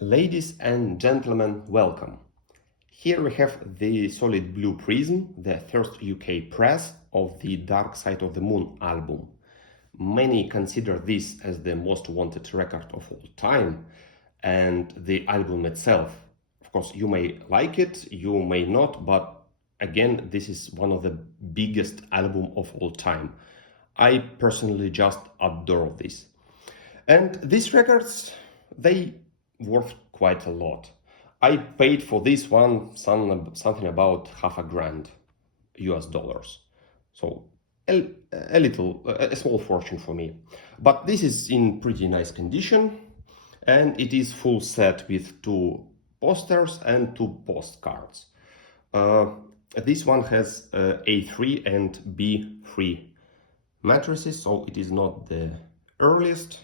Ladies and gentlemen, welcome. Here we have the solid blue prism, the first UK press of the Dark Side of the Moon album. Many consider this as the most wanted record of all time, and the album itself. Of course, you may like it, you may not, but again, this is one of the biggest album of all time. I personally just adore this. And these records, they worth quite a lot. I paid for this one something about $500 US dollars. So a small fortune for me. But this is in pretty nice condition, and it is full set with 2 posters and 2 postcards. This one has A3 and B3 matrices, so it is not the earliest,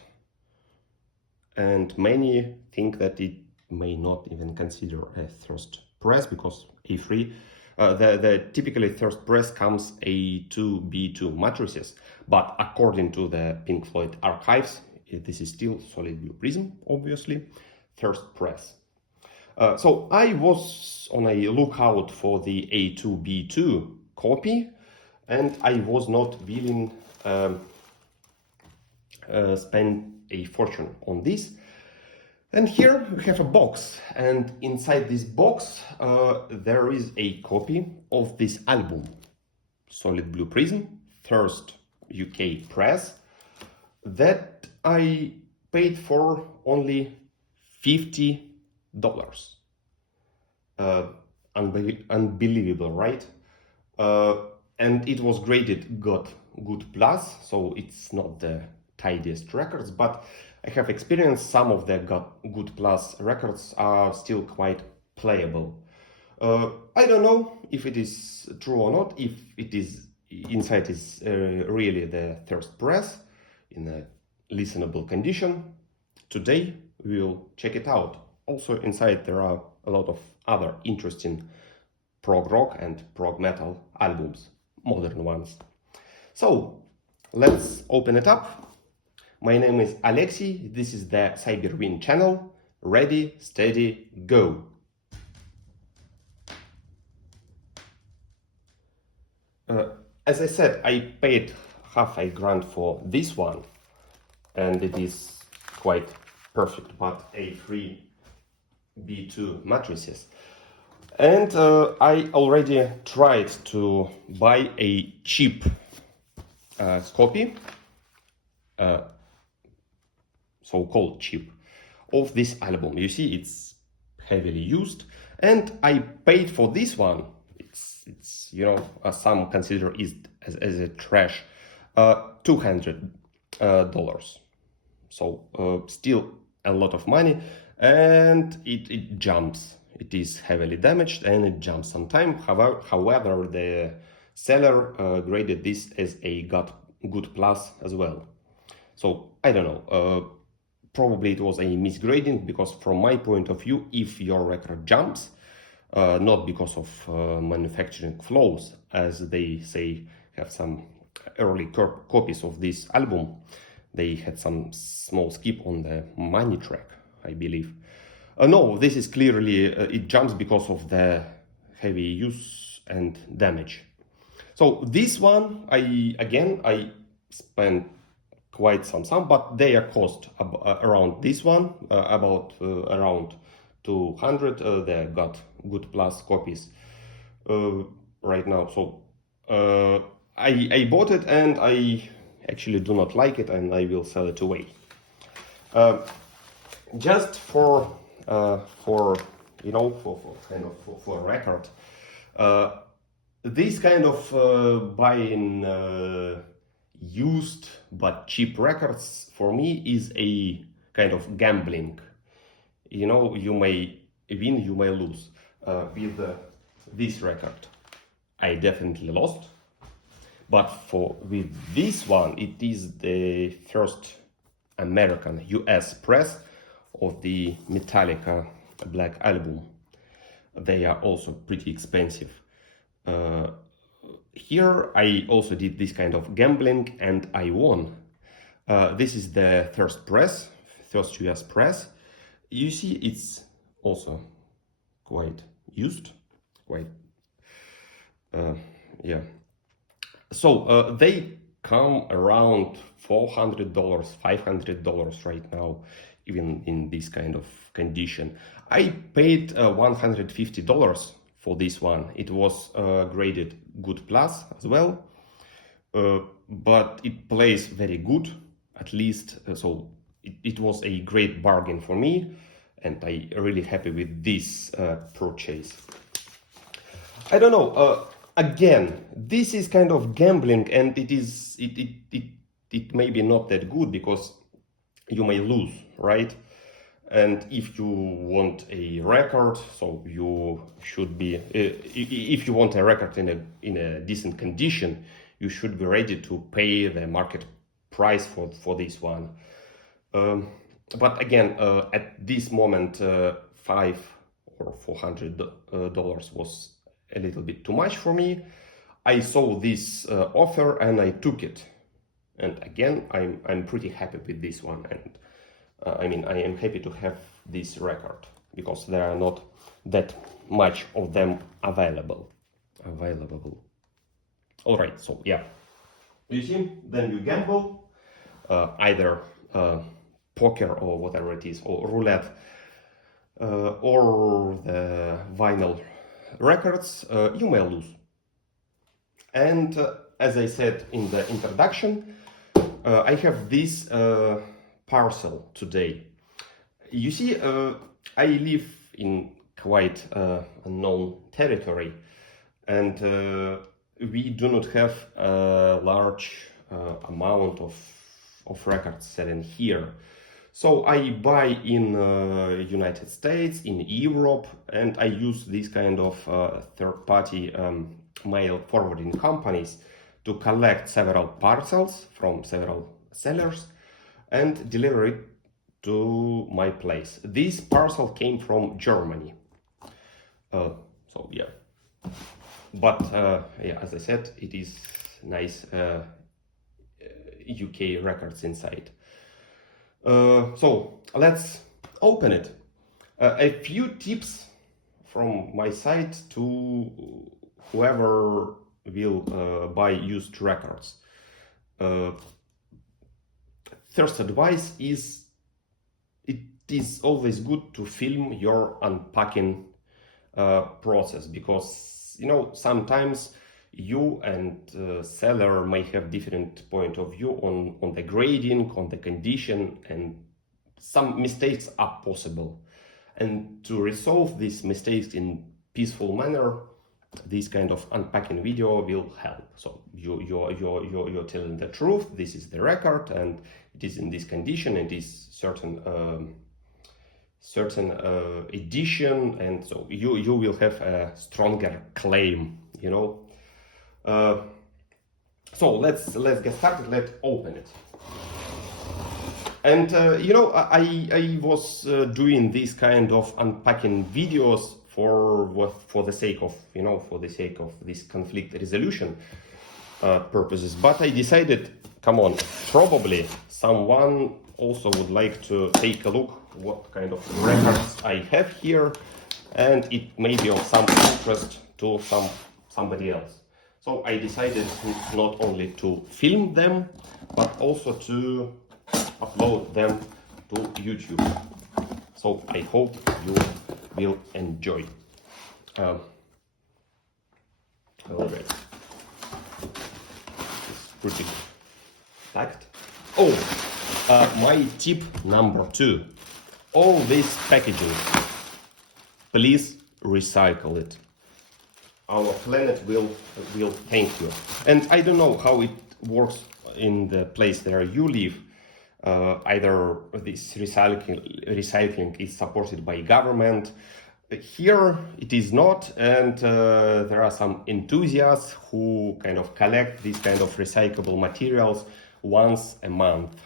and many think that it may not even consider a first press because A3, the typically first press comes A2, B2 matrices, but according to the Pink Floyd archives, this is still solid blue prism, obviously, first press. So I was on a lookout for the A2, B2 copy, and I was not willing spend a fortune on this. And here we have a box, and inside this box there is a copy of this album, Solid Blue Prism, first UK press, that I paid for only $50. Unbelievable, right? And it was graded good plus, so it's not the tidiest records, but I have experienced some of the good plus records are still quite playable. I don't know if it is true or not, if it is inside is really the first press in a listenable condition. Today we will check it out. Also inside there are a lot of other interesting prog rock and prog metal albums, modern ones. So let's open it up. My name is Alexei, this is the Cyberwin channel. Ready, steady, go! As I said, I paid $500 for this one, and it is quite perfect, but A3, B2 matrices. And I already tried to buy a cheap copy, so-called cheap, of this album. You see, it's heavily used, and I paid for this one. It's you know, some consider it as a trash, $200. So still a lot of money, and it jumps. It is heavily damaged and it jumps sometimes. However, the seller graded this as a good plus as well. So I don't know. Probably it was a misgrading, because from my point of view, if your record jumps, not because of manufacturing flaws, as they say, have some early copies of this album, they had some small skip on the money track, I believe. No, this is clearly, it jumps because of the heavy use and damage. So this one, I spent quite some sum, but they are cost around this one, about around 200. They got good plus copies right now. So I bought it, and I actually do not like it, and I will sell it away. Just for you know, for a record, this kind of buying used but cheap records for me is a kind of gambling. You know, you may win, you may lose. With this record, I definitely lost. But with this one, it is the first American US press of the Metallica Black Album. They are also pretty expensive. Here I also did this kind of gambling, and I won. This is the first US press. you see, it's also quite used, quite, yeah. So they come around $400, $500 right now, even in this kind of condition. I paid $150 for this one. It was graded Good Plus as well, but it plays very good, at least. So it was a great bargain for me, and I'm really happy with this purchase. I don't know. Again, this is kind of gambling, and it may be not that good because you may lose, right? And if you want a record, so you should be. If you want a record in a decent condition, you should be ready to pay the market price for this one. But again, at this moment, $500 or $400 was a little bit too much for me. I saw this offer and I took it. And again, I'm pretty happy with this one. And I mean, I am happy to have this record because there are not that much of them available. All right, so yeah, you see, then you gamble, either poker or whatever it is, or roulette, or the vinyl records, you may lose. And as I said in the introduction, I have this parcel today. You see, I live in quite unknown territory, and we do not have a large amount of records selling here. So I buy in United States, in Europe, and I use this kind of third-party mail forwarding companies to collect several parcels from several sellers and deliver it to my place. This parcel came from Germany. So yeah, but yeah, as I said, it is nice UK records inside. So let's open it. A few tips from my side to whoever will buy used records. First advice is it is always good to film your unpacking process, because you know sometimes you and seller may have different point of view on the grading, on the condition, and some mistakes are possible. And to resolve these mistakes in peaceful manner, this kind of unpacking video will help. So you're telling the truth. This is the record, and it is in this condition. It is certain edition, and so you will have a stronger claim. You know. So let's get started. Let's open it. And you know, I was doing this kind of unpacking videos for the sake of, you know, for the sake of this conflict resolution purposes. But I decided, come on, probably someone also would like to take a look what kind of records I have here, and it may be of some interest to somebody else. So I decided not only to film them, but also to upload them to YouTube. So I hope you will enjoy. All right. It's pretty packed. Oh, my tip number 2. All this packaging, please recycle it. Our planet will thank you. And I don't know how it works in the place where you live. Either this recycling is supported by government. Here it is not, and there are some enthusiasts who kind of collect these kind of recyclable materials once a month.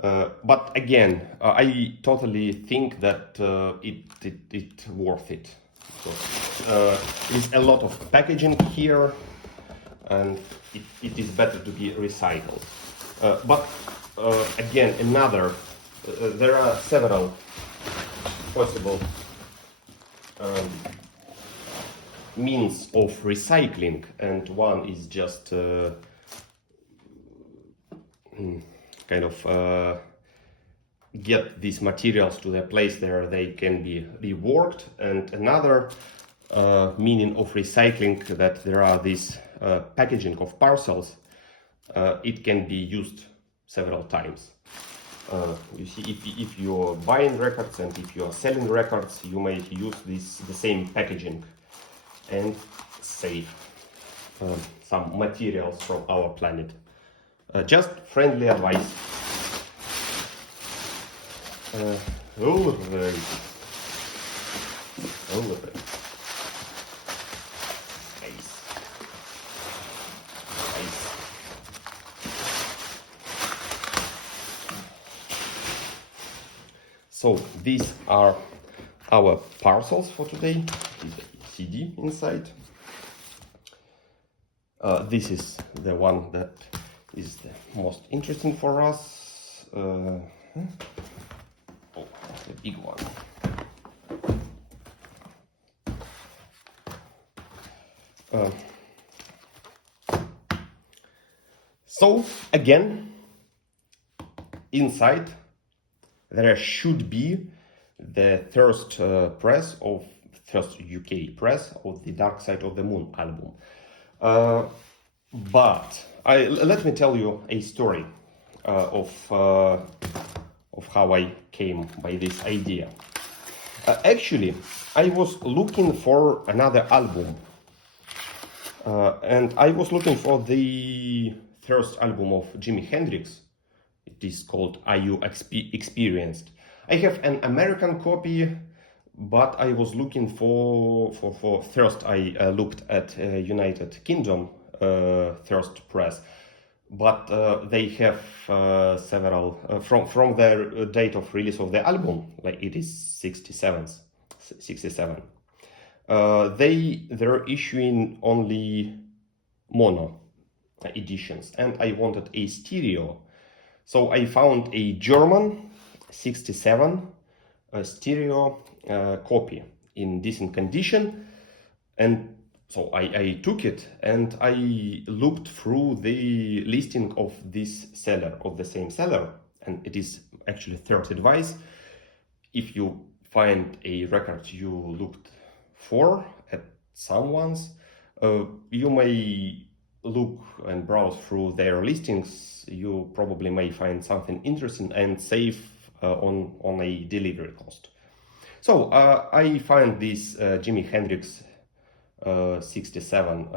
But again, I totally think that it's worth it. So, there's a lot of packaging here, and it is better to be recycled. But again, there are several possible means of recycling, and one is just kind of get these materials to the place where they can be reworked, and another meaning of recycling that there are these packaging of parcels. It can be used several times. You see, if you're buying records and if you are selling records, you may use the same packaging and save some materials from our planet. Just friendly advice. All right. Nice. So these are our parcels for today. Is a CD inside. This is the one that is the most interesting for us. Oh, the big one. So again, inside there should be the first press of first UK press of the Dark Side of the Moon album. But let me tell you a story of how I came by this idea. Actually, I was looking for another album, and I was looking for the first album of Jimi Hendrix. It is called Are You Experienced? I have an American copy, but I was looking for first I looked at United Kingdom first press, but they have several from their date of release of the album, like it is 67. They're issuing only mono editions, and I wanted a stereo. So I found a German 67 stereo copy in decent condition, and so I took it and I looked through the listing of this seller, of the same seller, and it is actually third advice. If you find a record you looked for at someone's, you may look and browse through their listings. You probably may find something interesting and save on a delivery cost. So I find this Jimi Hendrix 67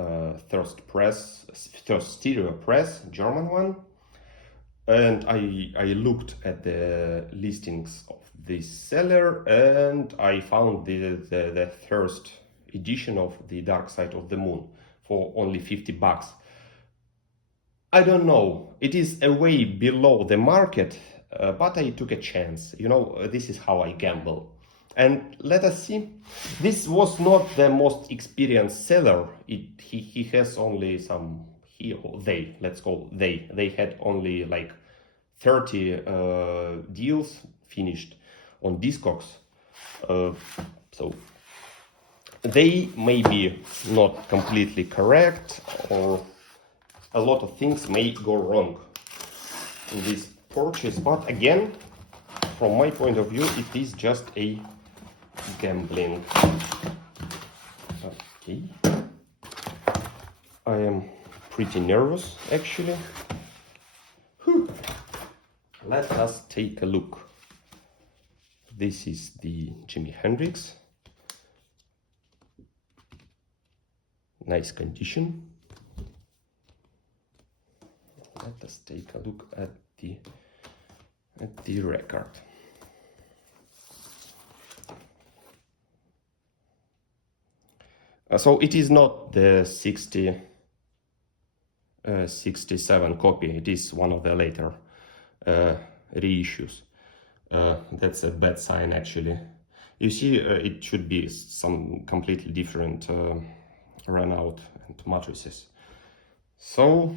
first stereo press, German one, and I looked at the listings of this seller, and I found the first edition of the Dark Side of the Moon for only $50. I don't know, it is a way below the market, but I took a chance. You know, this is how I gamble. And let us see. This was not the most experienced seller. He has only some, he or they, let's call they had only like 30 deals finished on Discogs. So they may be not completely correct, or a lot of things may go wrong in this purchase. But again, from my point of view, it is just a gambling. Okay, I am pretty nervous actually. Whew. Let us take a look. This is the Jimi Hendrix. Nice condition. Let us take a look at the record. So it is not the 67 copy, it is one of the later reissues. That's a bad sign actually. You see, it should be some completely different run out and matrices. So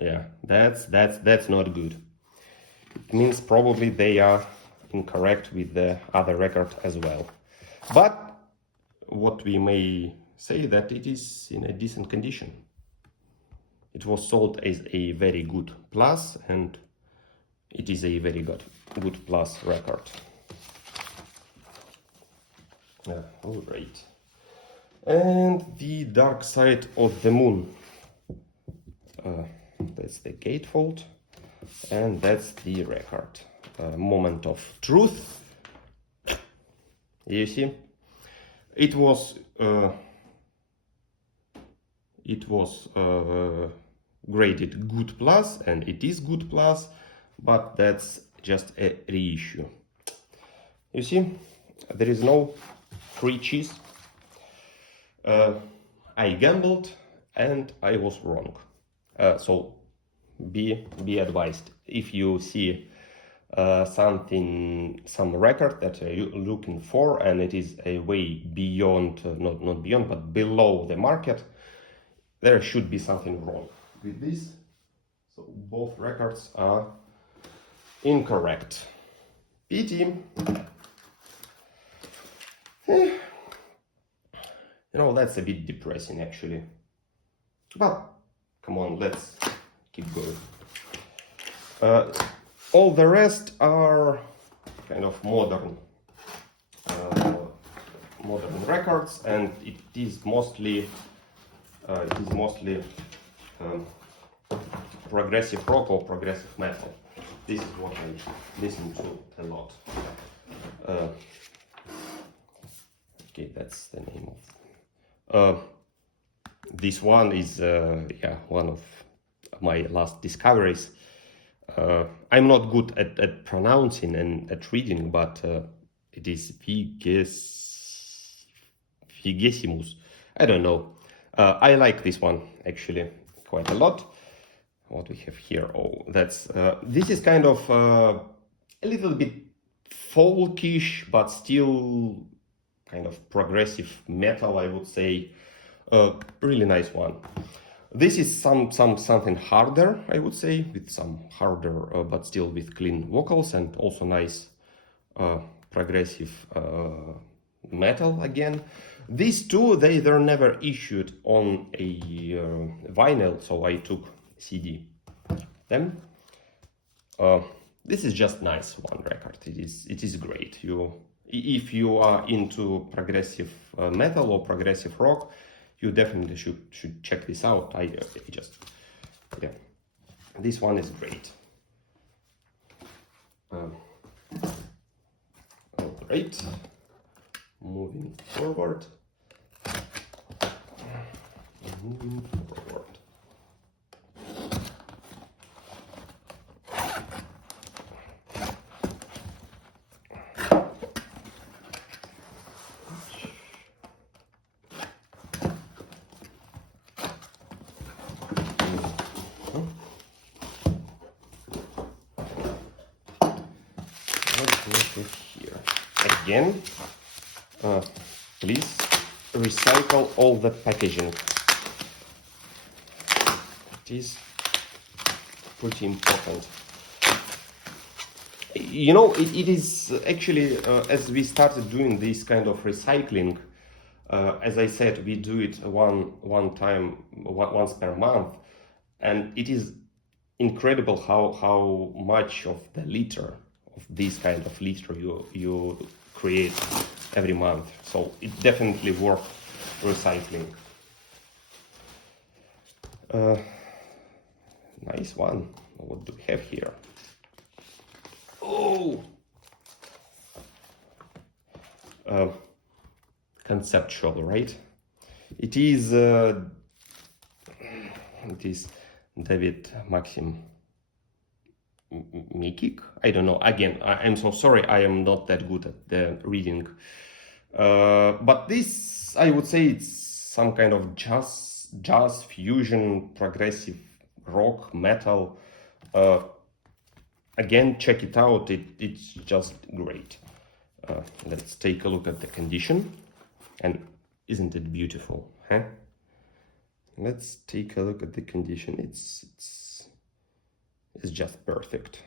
yeah, that's not good. It means probably they are incorrect with the other record as well. But what we may say that it is in a decent condition. It was sold as a very good plus, and it is a very good plus record. All right. And the Dark Side of the Moon. That's the gatefold, and that's the record. Moment of Truth. You see, it was graded good plus, and it is good plus, but that's just a reissue. You see, there is no free cheese. I gambled and I was wrong. So be advised. If you see some record that you're looking for and it is a way beyond, not beyond, but below the market, there should be something wrong with this. So both records are incorrect. Pity. You know, that's a bit depressing actually. But come on, let's keep going. All the rest are kind of modern records, and it is mostly progressive rock or progressive metal. This is what I listen to a lot. Okay, that's the name of. This one is one of my last discoveries. I'm not good at pronouncing and at reading, but it is Vigesimus. I don't know. I like this one actually quite a lot. What we have here? Oh, that's this is kind of a little bit folkish, but still kind of progressive metal, I would say. Really nice one. This is something harder, I would say, with some harder, but still with clean vocals, and also nice progressive metal again. These two, they're never issued on a vinyl, so I took CD. Then this is just nice one record. It is great. If you are into progressive metal or progressive rock, you definitely should check this out. This one is great. All right, moving forward. Here again, please recycle all the packaging. It is pretty important. You know, it is actually as we started doing this kind of recycling, as I said, we do it once per month, and it is incredible how much of the liter of this kind of litter you create every month. So it definitely worth recycling. Nice one. What do we have here? Oh, conceptual, right? It is David Maxim Mikic. I don't know. Again, I'm so sorry. I am not that good at the reading. But this, I would say, it's some kind of jazz fusion, progressive rock, metal. Again, check it out. It's just great. Let's take a look at the condition. And isn't it beautiful, huh? Let's take a look at the condition. It's just perfect,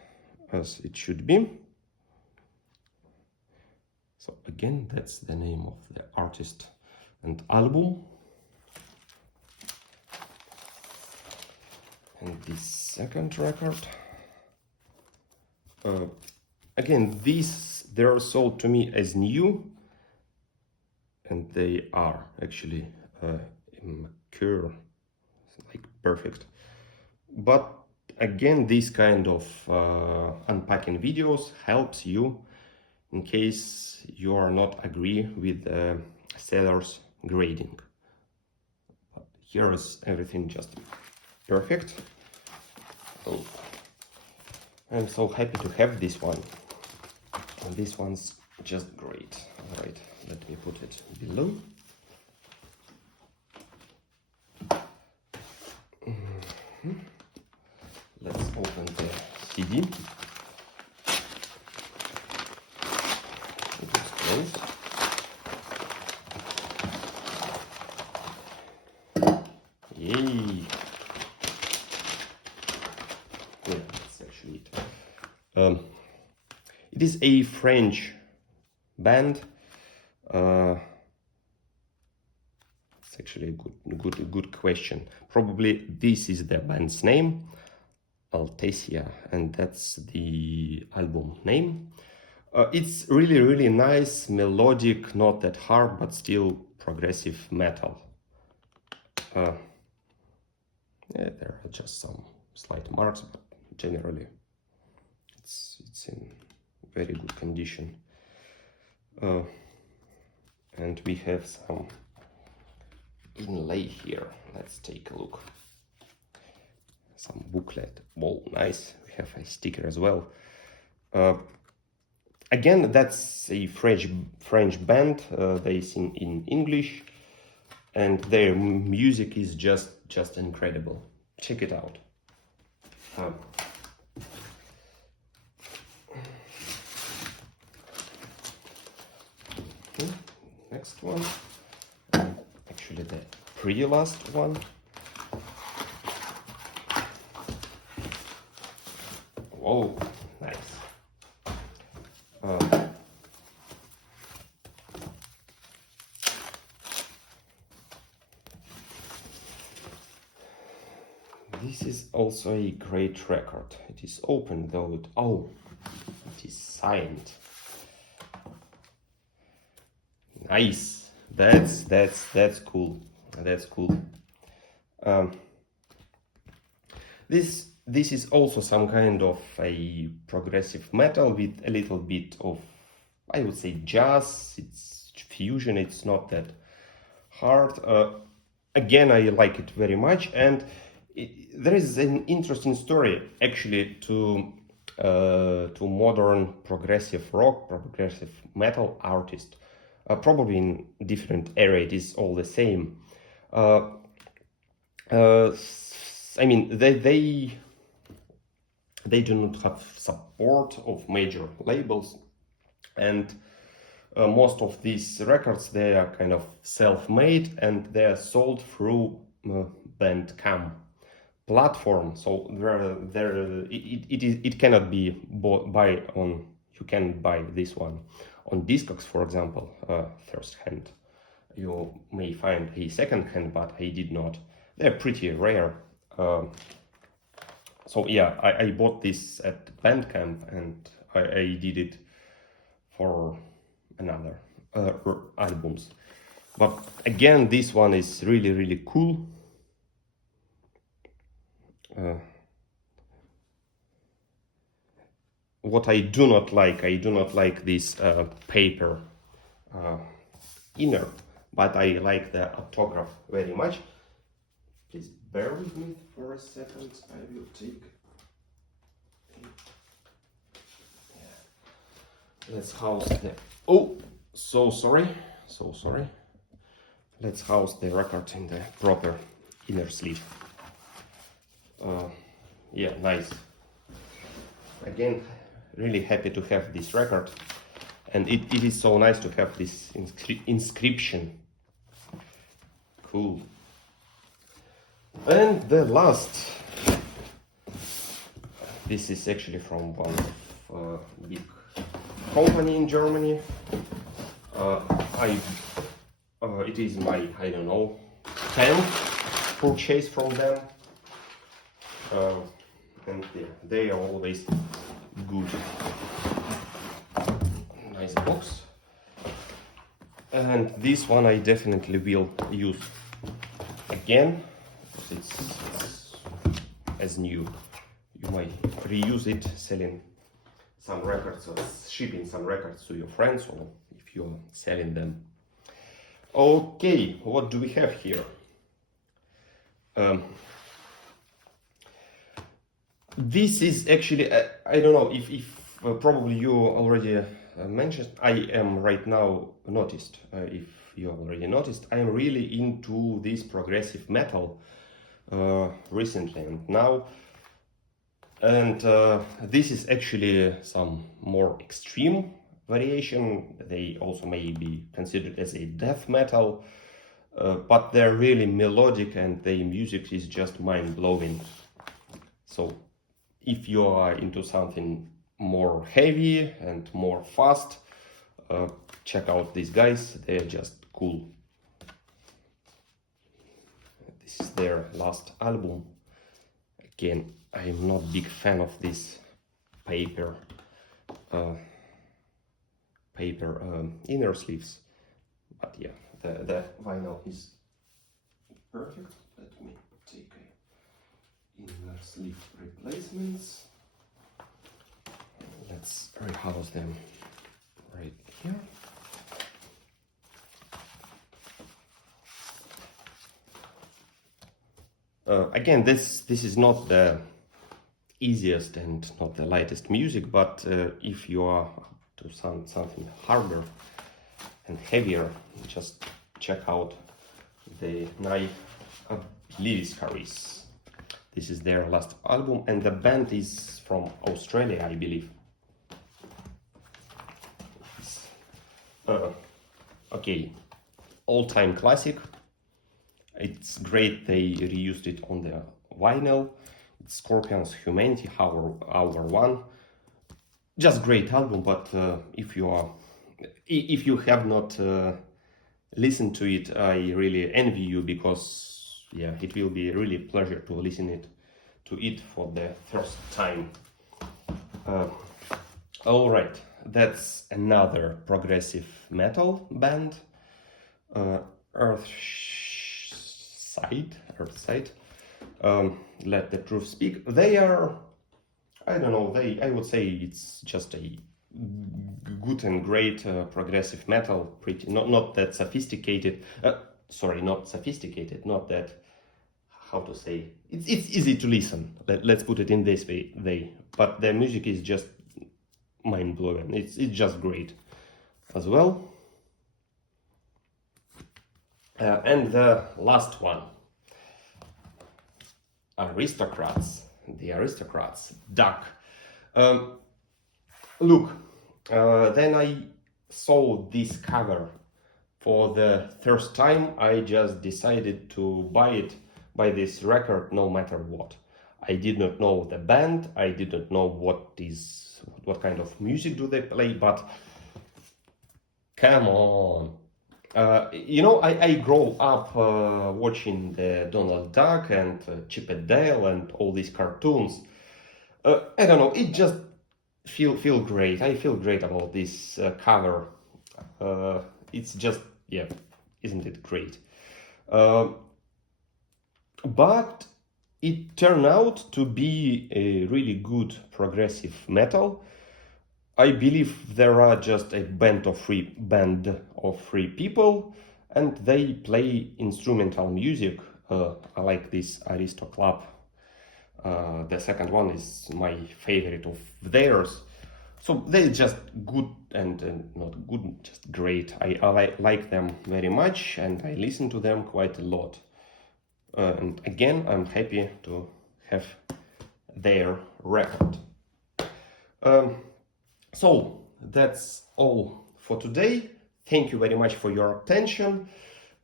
as it should be. So again, that's the name of the artist and album. And the second record. Again, they're sold to me as new, and they are actually immature, like perfect. But again, this kind of unpacking videos helps you in case you are not agree with seller's grading. But here is everything just perfect. So I'm so happy to have this one. And this one's just great. All right, let me put it below. Let's open the CD. It is closed. Yay! Yeah, that's actually it. It is a French band. It's actually a good question. Probably this is the band's name, Altesia, and that's the album name. It's really nice, melodic, not that hard, but still progressive metal. Yeah, there are just some slight marks, but generally it's in very good condition. And we have some inlay here. Let's take a look. Some booklet. Oh, nice. We have a sticker as well. Again, that's a French band. They sing in English, and their music is just incredible. Check it out. Next one. Actually, the pre-last one. Oh, nice. This is also a great record. It is open though. It is signed. Nice. That's cool. That's cool. This is also some kind of a progressive metal with a little bit of, I would say, jazz. It's fusion. It's not that hard. Again, I like it very much, and there is an interesting story actually to modern progressive rock, progressive metal artist. Probably in different era it is all the same. I mean, they do not have support of major labels, and most of these records, they are kind of self-made, and they are sold through Bandcamp platform. So it cannot be bought by on. You can buy this one on Discogs, for example, first hand. You may find a second hand, but I did not. They're pretty rare. So yeah, I bought this at Bandcamp, and I did it for another albums. But again, this one is really cool. What I do not like this paper inner, but I like the autograph very much. Please bear with me for a second. I will take. Let's house the. Oh, so sorry. Let's house the record in the proper inner sleeve. Yeah, nice. Again, really happy to have this record, and it is so nice to have this inscription. Cool. And the last, this is actually from one big company in Germany. I it is my, I don't know, 10th purchase from them, and yeah, they are always good. Nice box. And this one I definitely will use again. It's as new. You might reuse it, selling some records or shipping some records to your friends, or if you're selling them. Okay, what do we have here? This is actually, I don't know if probably you already mentioned, I am right now noticed, if you already noticed, I am really into this progressive metal recently and now. And this is actually some more extreme variation. They also may be considered as a death metal, but they're really melodic and their music is just mind-blowing. So if you are into something more heavy and more fast, check out these guys. They're just cool. This is their last album. Again, I'm not big fan of this paper inner sleeves, but yeah, the vinyl is perfect. Let me take inner sleeve replacements. Let's rehouse them right here. Again, this is not the easiest and not the lightest music, but if you are to something harder and heavier, just check out the Night Lyricaries. This is their last album, and the band is from Australia, I believe. Okay, all-time classic. It's great they reused it on the vinyl. It's Scorpions Humanity, Hour 1. Just great album, but if you have not listened to it, I really envy you, because yeah, it will be really a pleasure to listen to it for the first time. All right, that's another progressive metal band, Earthside. Let the truth speak. They are, I don't know, I would say it's just a good and great progressive metal. Pretty not that sophisticated. Not sophisticated. Not that, how to say. It's easy to listen. Let's put it in this way. But their music is just mind blowing. It's just great as well. And the last one, Aristocrats. The Aristocrats, Duck. Look, then I saw this cover for the first time. I just decided to buy this record no matter what. I did not know the band. I did not know what kind of music do they play, but come on. I grew up watching the Donald Duck and Chip and Dale and all these cartoons. I don't know, it just feel great. I feel great about this cover. It's just, yeah, isn't it great? But it turned out to be a really good progressive metal. I believe there are just a band of three people, and they play instrumental music. I like this Aristo Club. The second one is my favorite of theirs. So they're just good and not good, just great. I like them very much, and I listen to them quite a lot. And again, I'm happy to have their record. So that's all for today. Thank you very much for your attention.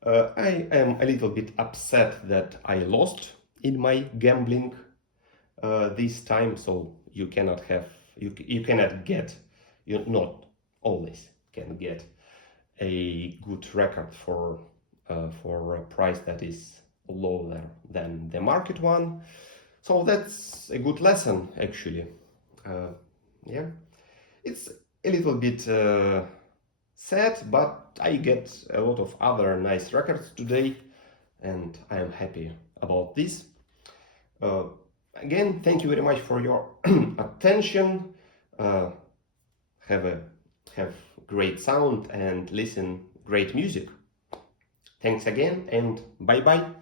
I am a little bit upset that I lost in my gambling this time, so you cannot get, you not always can get a good record for a price that is lower than the market one. So that's a good lesson, actually. Yeah, it's a little bit sad, but I get a lot of other nice records today, and I am happy about this. Uh, Again, thank you very much for your attention. Uh, have great sound and listen great music. Thanks again, and bye bye.